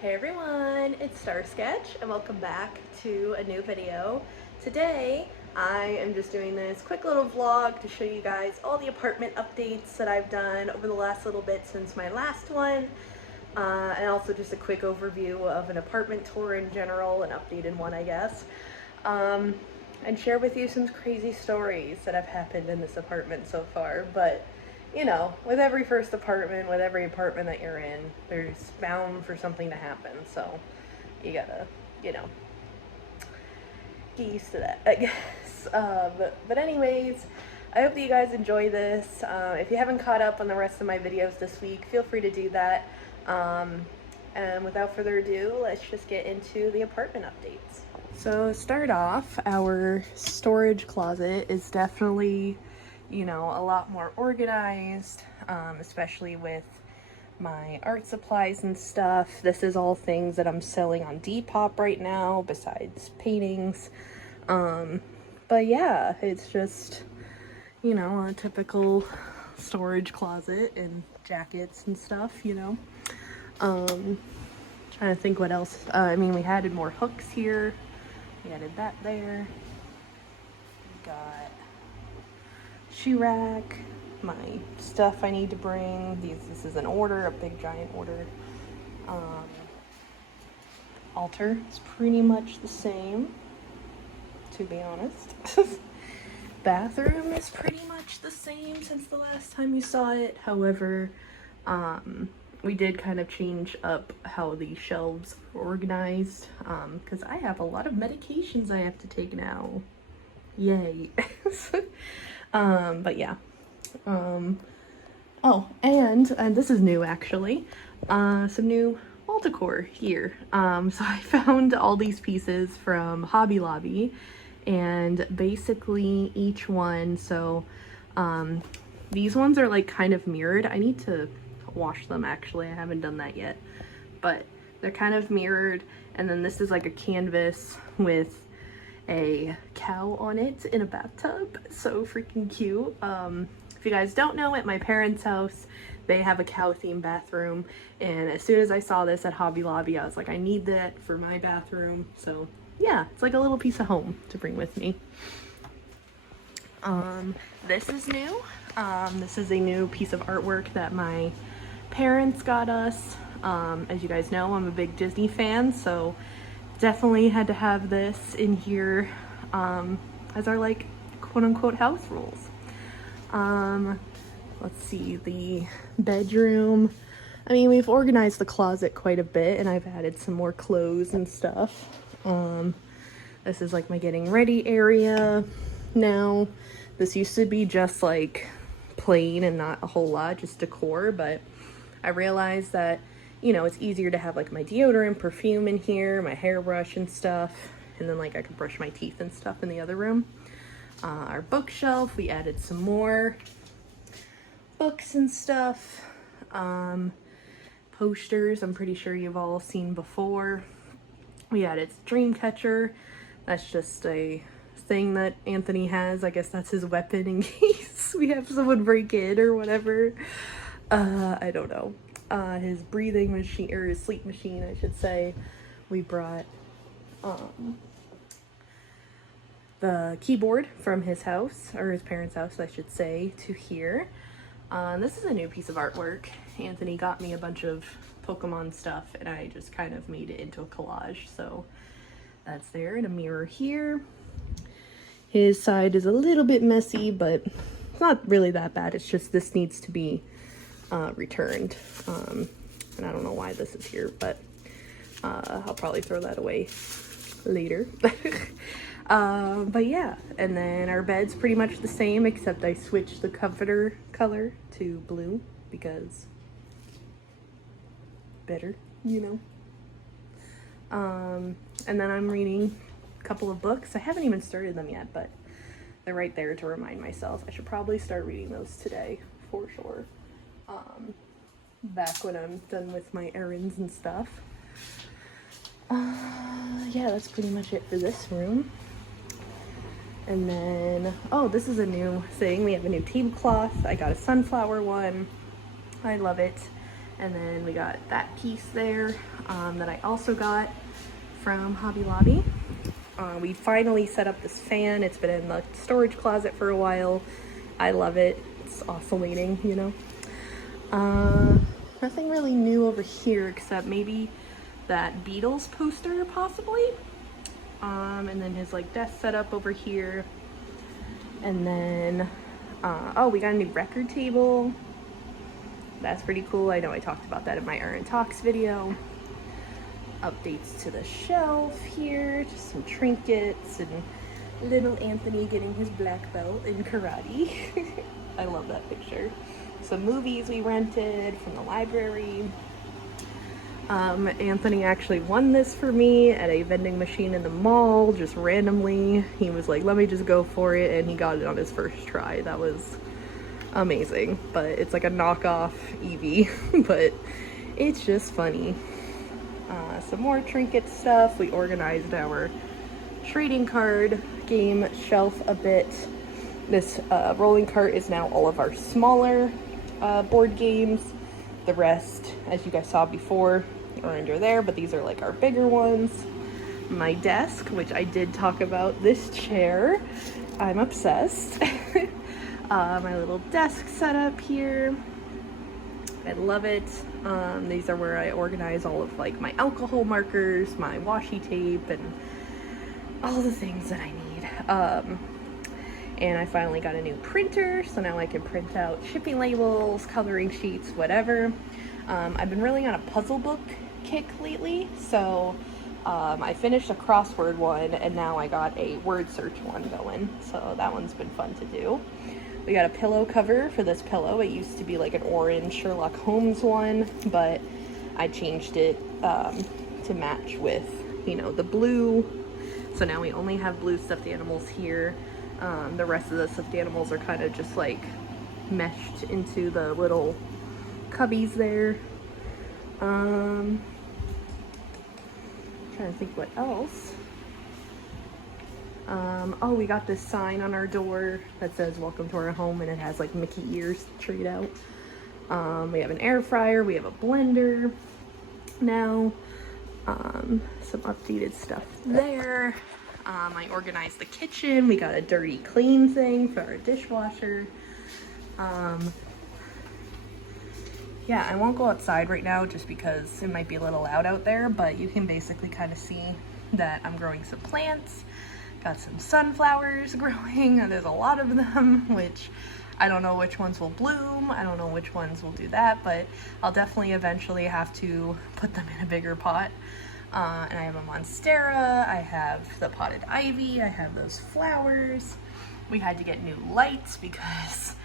Hey everyone, it's Starsketch and welcome back to a new video. Today I am just doing this quick little vlog to show you guys all the apartment updates that I've done over the last little bit since my last one, and also just a quick overview of an apartment tour in general, an updated one I guess, and share with you some crazy stories that have happened in this apartment so far. But you know, with every first apartment, with every apartment that you're in, there's bound for something to happen. So you gotta, you know, get used to that, I guess. But anyways, I hope that you guys enjoy this. If you haven't caught up on the rest of my videos this week, feel free to do that. And without further ado, let's just get into the apartment updates. So to start off, our storage closet is definitely, you know, a lot more organized, especially with my art supplies and stuff. This is all things that I'm selling on Depop right now, besides paintings. But yeah, it's just, you know, a typical storage closet and jackets and stuff, you know. Trying to think what else. I mean, we added more hooks here. We added that there. We got shoe rack, my stuff I need to bring. This is an order, a big giant order. Altar is pretty much the same, to be honest. Bathroom is pretty much the same since the last time you saw it. However, we did kind of change up how the shelves are organized, because I have a lot of medications I have to take now. Yay. But yeah. Oh, and this is new actually. Some new wall decor here. So I found all these pieces from Hobby Lobby, and basically each one, so these ones are like kind of mirrored. I need to wash them actually. I haven't done that yet. But they're kind of mirrored, and then this is like a canvas with a cow on it in a bathtub. So freaking cute. If you guys don't know, at my parents' house they have a cow themed bathroom, and as soon as I saw this at Hobby Lobby I was like, I need that for my bathroom. So yeah, it's like a little piece of home to bring with me. This is new. This is a new piece of artwork that my parents got us. As you guys know, I'm a big Disney fan, so definitely had to have this in here as our like quote-unquote house rules. Let's see, the bedroom. I mean, we've organized the closet quite a bit, and I've added some more clothes and stuff. This is like my getting ready area now. This used to be just like plain and not a whole lot, just decor, but I realized that, you know, it's easier to have like my deodorant, perfume in here, my hairbrush and stuff, and then like I could brush my teeth and stuff in the other room. Our bookshelf, we added some more books and stuff. Posters, I'm pretty sure you've all seen before. We added Dreamcatcher. That's just a thing that Anthony has. I guess that's his weapon in case we have someone break in or whatever. I don't know. His breathing machine, or his sleep machine I should say. We brought the keyboard from his house, or his parents' house I should say, to here. This is a new piece of artwork. Anthony got me a bunch of Pokemon stuff and I just kind of made it into a collage, so that's there. And a mirror here. His side is a little bit messy, but it's not really that bad. It's just this needs to be returned, and I don't know why this is here, but I'll probably throw that away later. But yeah, and then our bed's pretty much the same, except I switched the comforter color to blue because better, you know. And then I'm reading a couple of books. I haven't even started them yet, but they're right there to remind myself. I should probably start reading those today for sure. Back when I'm done with my errands and stuff. Yeah, that's pretty much it for this room. And then, oh, this is a new thing. We have a new tablecloth. I got a sunflower one. I love it. And then we got that piece there that I also got from Hobby Lobby. We finally set up this fan. It's been in the storage closet for a while. I love it. It's oscillating, you know. Nothing really new over here except maybe that Beatles poster possibly. And then his like desk setup over here. And then, oh, we got a new record table. That's pretty cool. I know I talked about that in my Erin Talks video. Updates to the shelf here, just some trinkets and little Anthony getting his black belt in karate. I love that picture. Some movies we rented from the library. Anthony actually won this for me at a vending machine in the mall, just randomly. He was like, let me just go for it, and he got it on his first try. That was amazing, but it's like a knockoff Eevee, but it's just funny. Some more trinket stuff. We organized our trading card game shelf a bit. This rolling cart is now all of our smaller board games. The rest, as you guys saw before, are under there, but these are like our bigger ones. My desk, which I did talk about, this chair, I'm obsessed. My little desk setup here. I love it. These are where I organize all of like my alcohol markers, my washi tape, and all the things that I need. And I finally got a new printer, so now I can print out shipping labels, coloring sheets, whatever. I've been really on a puzzle book kick lately, so I finished a crossword one, and now I got a word search one going, so that one's been fun to do. We got a pillow cover for this pillow. It used to be like an orange Sherlock Holmes one, but I changed it to match with, you know, the blue. So now we only have blue stuffed animals here. The rest of the stuffed animals are kind of just like meshed into the little cubbies there. Trying to think what else. Oh, we got this sign on our door that says welcome to our home, and it has like Mickey ears straight out. We have an air fryer, we have a blender now, some updated stuff there. I organized the kitchen. We got a dirty clean thing for our dishwasher. Yeah, I won't go outside right now just because it might be a little loud out there, but you can basically kind of see that I'm growing some plants. Got some sunflowers growing. There's a lot of them, which I don't know which ones will bloom. I don't know which ones will do that, but I'll definitely eventually have to put them in a bigger pot. And I have a monstera, I have the potted ivy, I have those flowers. We had to get new lights because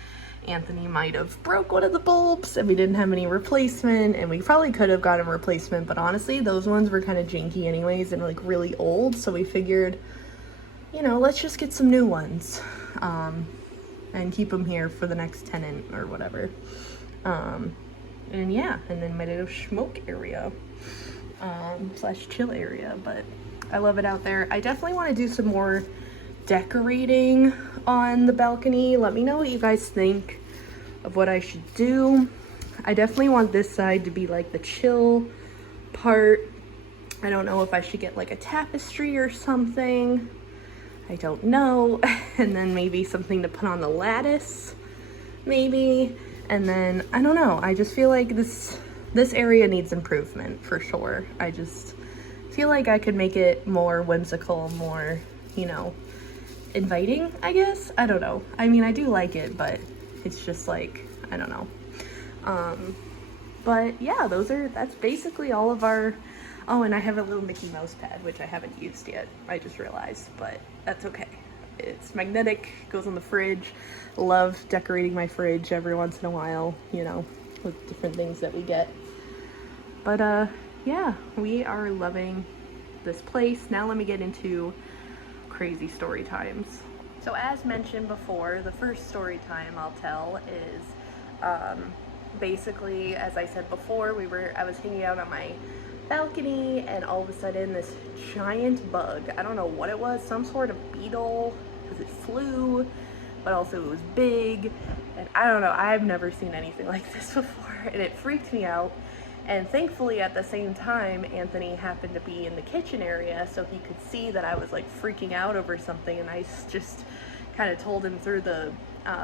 Anthony might have broke one of the bulbs and we didn't have any replacement, and we probably could have gotten a replacement, but honestly those ones were kind of janky anyways and like really old, so we figured, you know, let's just get some new ones and keep them here for the next tenant or whatever. And yeah, and then my little smoke area slash chill area, but I love it out there. I definitely want to do some more decorating on the balcony. Let me know what you guys think of what I should do. I definitely want this side to be like the chill part. I don't know if I should get like a tapestry or something. I don't know. And then maybe something to put on the lattice, maybe. And then, I don't know. I just feel like this area needs improvement for sure. I just feel like I could make it more whimsical, more, you know, inviting, I guess. I don't know. I mean, I do like it, but it's just like, I don't know. But yeah, that's basically all of our, oh, and I have a little Mickey Mouse pad, which I haven't used yet, I just realized, but that's okay. It's magnetic, goes on the fridge. Love decorating my fridge every once in a while, you know, with different things that we get. But yeah, we are loving this place. Now let me get into crazy story times. So as mentioned before, the first story time I'll tell is basically, as I said before, I was hanging out on my balcony and all of a sudden this giant bug, I don't know what it was, some sort of beetle, because it flew, but also it was big, and I don't know, I've never seen anything like this before, and it freaked me out. And thankfully at the same time, Anthony happened to be in the kitchen area, so he could see that I was like freaking out over something, and I just kind of told him through the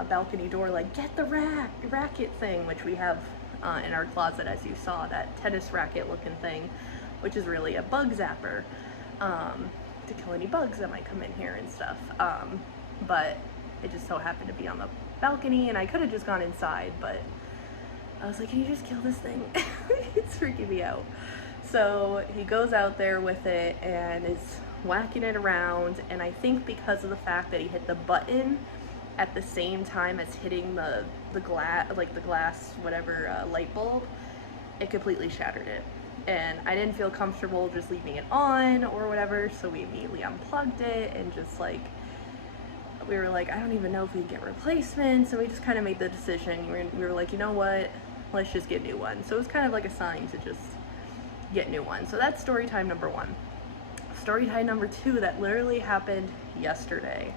balcony door, like, get the racket thing, which we have in our closet, as you saw, that tennis racket looking thing, which is really a bug zapper, to kill any bugs that might come in here and stuff. But it just so happened to be on the balcony, and I could have just gone inside, but I was like, can you just kill this thing? It's freaking me out. So he goes out there with it and is whacking it around, and I think because of the fact that he hit the button at the same time as hitting the glass whatever light bulb, it completely shattered it. And I didn't feel comfortable just leaving it on or whatever, so we immediately unplugged it, and just like, we were like, I don't even know if we can get replacements, so we just kind of made the decision. We were like, you know what, let's just get new ones. So it was kind of like a sign to just get new ones. So that's story time number 1. Story time number 2, that literally happened yesterday.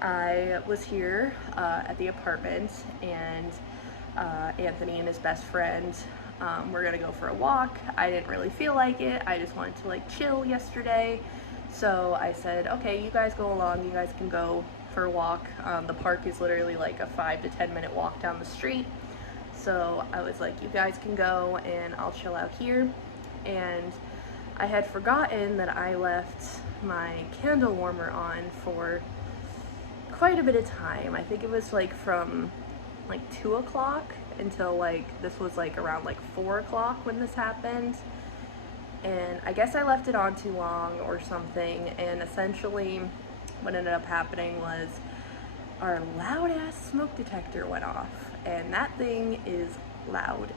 I was here at the apartment, and Anthony and his best friend were gonna go for a walk. I didn't really feel like it. I just wanted to like chill yesterday. So I said, okay, you guys go along, you guys can go for a walk. The park is literally like a 5 to 10 minute walk down the street. So I was like, you guys can go and I'll chill out here. And I had forgotten that I left my candle warmer on for quite a bit of time. I think it was like from like 2 o'clock until like, this was like around like 4 o'clock when this happened. And I guess I left it on too long or something, and essentially what ended up happening was our loud ass smoke detector went off, and that thing is loud.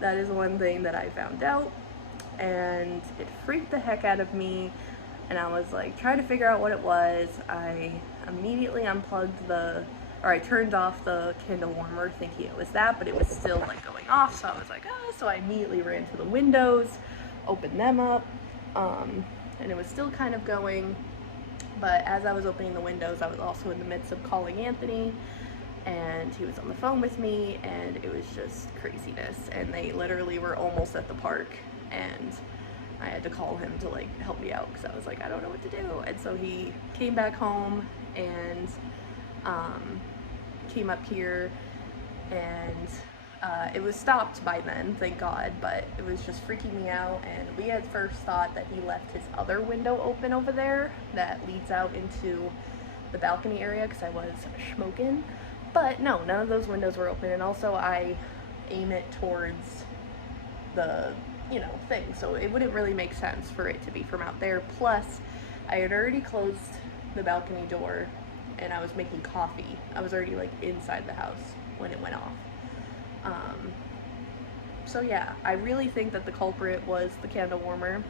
That is one thing that I found out, and it freaked the heck out of me, and I was like trying to figure out what it was. I immediately I turned off the candle warmer thinking it was that, but it was still like going off, so I was like, so I immediately ran to the windows, opened them up, and it was still kind of going. But as I was opening the windows, I was also in the midst of calling Anthony, and he was on the phone with me, and it was just craziness. And they literally were almost at the park, and I had to call him to like help me out, because I was like, I don't know what to do. And so he came back home and came up here, and it was stopped by then, thank God, but it was just freaking me out. And we had first thought that he left his other window open over there that leads out into the balcony area, because I was smoking. But no, none of those windows were open, and also I aim it towards the, thing, so it wouldn't really make sense for it to be from out there. Plus, I had already closed the balcony door, and I was making coffee. I was already like inside the house when it went off. So yeah, I really think that the culprit was the candle warmer,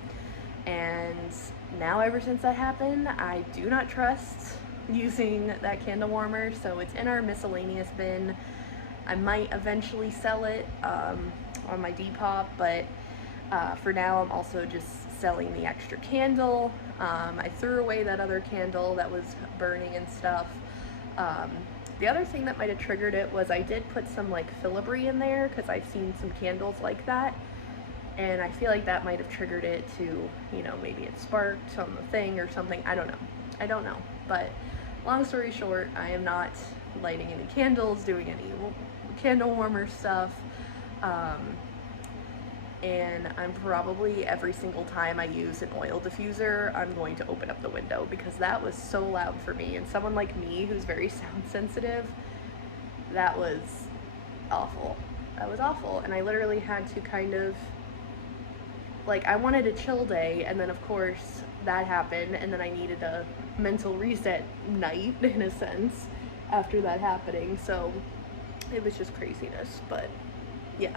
and now ever since that happened, I do not trust using that candle warmer, so it's in our miscellaneous bin. I might eventually sell it on my Depop, but for now I'm also just selling the extra candle. I threw away that other candle that was burning and stuff. The other thing that might have triggered it was I did put some like filigree in there, because I've seen some candles like that, and I feel like that might have triggered it to, maybe it sparked on the thing or something. I don't know, but long story short, I am not lighting any candles, doing any candle warmer stuff, and I'm probably, every single time I use an oil diffuser, I'm going to open up the window, because that was so loud for me, and someone like me who's very sound sensitive, that was awful. That was awful, and I literally had to kind of, like, I wanted a chill day, and then of course that happened, and then I needed a mental reset night, in a sense, after that happening, so it was just craziness. But yeah.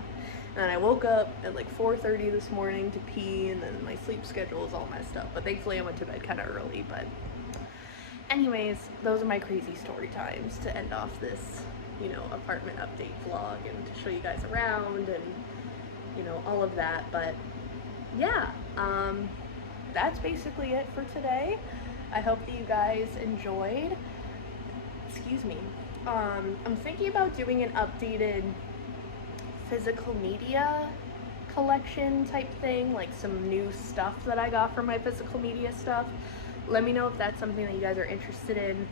And I woke up at like 4:30 this morning to pee, and then my sleep schedule is all messed up. But thankfully I went to bed kind of early. But anyways, those are my crazy story times to end off this, apartment update vlog, and to show you guys around and, all of that. But yeah, that's basically it for today. I hope that you guys enjoyed. Excuse me. I'm thinking about doing an updated physical media collection type thing, like some new stuff that I got from my physical media stuff. Let me know if that's something that you guys are interested in.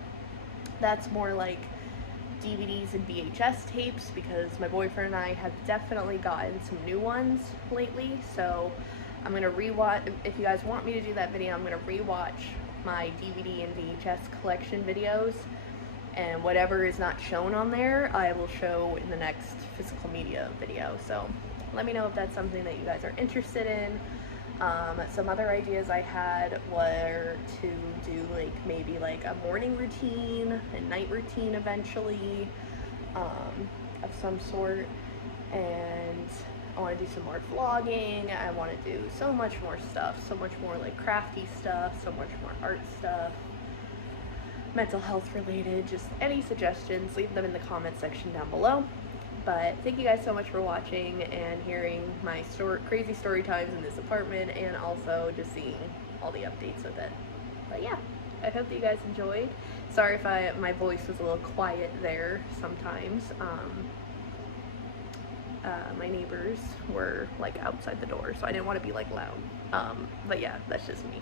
That's more like DVDs and VHS tapes, because my boyfriend and I have definitely gotten some new ones lately, so I'm going to rewatch. If you guys want me to do that video, I'm going to rewatch my DVD and VHS collection videos, and whatever is not shown on there I will show in the next physical media video. So let me know if that's something that you guys are interested in. Some other ideas I had were to do like maybe like a morning routine and night routine eventually, of some sort, and I want to do some more vlogging. I want to do so much more stuff, so much more like crafty stuff, so much more art stuff, mental health related. Just any suggestions, leave them in the comment section down below. But thank you guys so much for watching and hearing my crazy story times in this apartment, and also just seeing all the updates with it. But yeah, I hope that you guys enjoyed. Sorry if my voice was a little quiet there sometimes. My neighbors were like outside the door, so I didn't want to be like loud. But yeah, that's just me.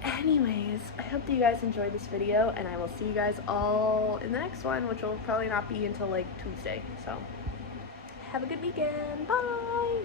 Anyways, I hope that you guys enjoyed this video, and I will see you guys all in the next one, which will probably not be until like Tuesday. So have a good weekend. Bye!